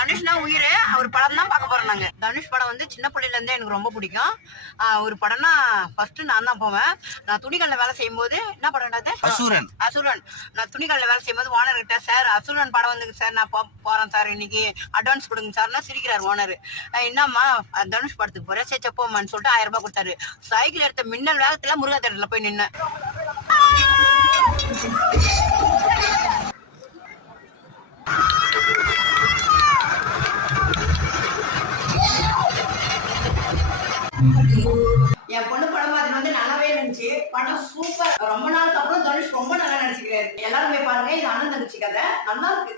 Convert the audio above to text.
தனுஷ்னா உயிர். அவர் படம் தான் பார்க்க போறோம் நாங்க. தனுஷ் படம் வந்து சின்ன பிள்ளையில இருந்தே எனக்கு ரொம்ப பிடிக்கும். ஒரு படம்னா ஃபர்ஸ்ட் நான் தான் போவேன். நான் துணிக்கல்ல வேலை செய்யும் போது என்ன படம் அசுரன். நான் துணிக்கல்ல வேலை செய்யும் போது ஓனர் கிட்ட, சார் அசுரன் படம் வந்துங்க சார், நான் போறேன் சார், இன்னைக்கு அட்வான்ஸ் கொடுங்க சார்னா சிரிக்கிறார் ஓனர். என்னம்மா தனுஷ் படத்துக்கு போறேன், சரி செப்போம்மான்னு சொல்லிட்டு 1000 ரூபாய் கொடுத்தாரு. சைக்கிள் எடுத்த மின்னல் வேகத்துல முருகா தேட்டர்ல போய் நின்னேன். என் பொண்ணு படம் பார்த்துட்டு வந்து நல்லாவே இருந்துச்சு. படம் சூப்பர். ரொம்ப நாளுக்கு அப்புறம் தனுஷ் ரொம்ப நல்லா நடிச்சுக்கிறாரு. எல்லாரும் போய் பாருங்க. இது அண்ணன் தங்கச்சி கதை, நல்லா இருக்கு.